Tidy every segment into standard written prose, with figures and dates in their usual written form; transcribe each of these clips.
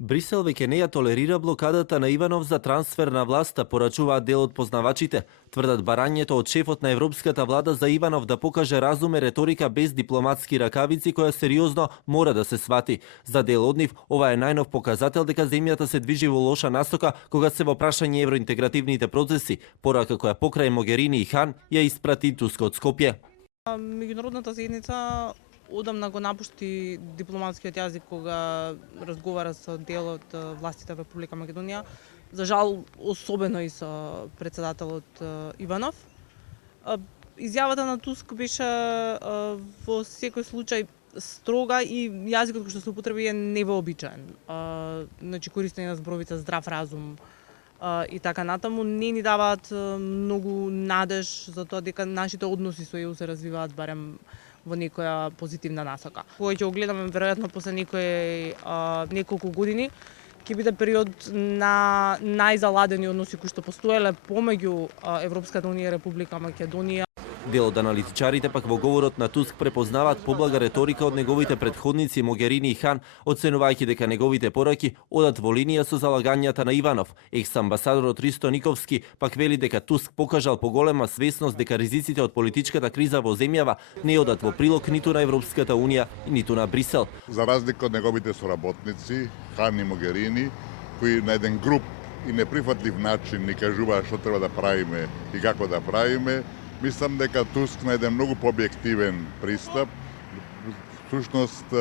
Брисел веќе не ја толерира блокадата на Иванов за трансфер на власта, порачуваат дел од познавачите. Тврдат барањето од шефот на европската влада за Иванов да покаже разуме реторика без дипломатски ракавици која сериозно мора да се свати. За дел од нив, ова е најнов показател дека земјата се движи во лоша насока кога се во прашање евроинтегративните процеси, порака која покрај Могерини и Хан ја испрати Туск од Скопје. Меѓународната заедница одамна го напушти дипломатскиот јазик кога разговара со дел од властите во Република Македонија. За жал, особено и со председателот Иванов. Изјавата на Туск беше во секој случај строга и јазикот кој што се употреби е невообичаен. Значи користење на зборовите здрав разум и така натаму не ни даваат многу надеж за тоа дека нашите односи со ЕУ се развиваат барем во некоја позитивна насока. Кога ќе го гледаме веројатно после неколку години, ќе биде период на најзаладени односи кои што постоеле помеѓу Европската унија и Република Македонија. Дел од аналитичарите пак во говорот на Туск препознаваат поблага реторика од неговите предходници Могерини и Хан, оценувајќи дека неговите пораки одат во линија со залагањата на Иванов. Екс-амбасадорот Ристо Никовски пак вели дека Туск покажал поголема свесност дека ризиците од политичката криза во земјава не одат во прилог ниту на Европската унија, ниту на Брисел. За разлика од неговите соработници, Хан и Могерини, кои на еден груп и неприфатлив начин ни кажуваат што треба да правиме и како да правиме, мислам дека Туск на еден многу пообјективен пристап всушност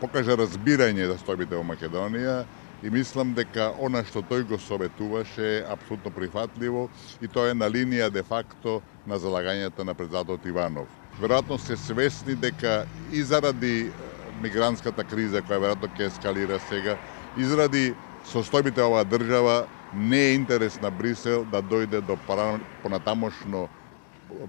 покажа разбирање за стојбите во Македонија и мислам дека она што тој го советуваше е апсолутно прифатливо и тоа е на линија де факто на залагањата на председателот Иванов. Веројатно се свесни дека и заради мигрантската криза која веројатно ќе ескалира сега, и заради состојбите оваа држава не е интерес на Брисел да дојде до понатамошно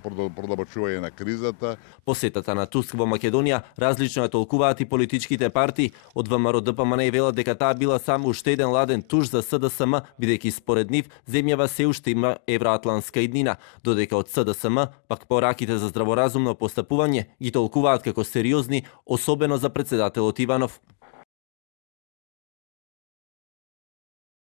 продолбочување на кризата. Посетата на Туск во Македонија различно ја толкуваат и политичките партии. Од ВМРО ДПМН велат дека таа била само уште еден ладен туш за СДСМ, бидејќи според нив земјава се уште има евроатлантска иднина, додека од СДСМ пак пораките за здраворазумно постапување ги толкуваат како сериозни, особено за председателот Иванов.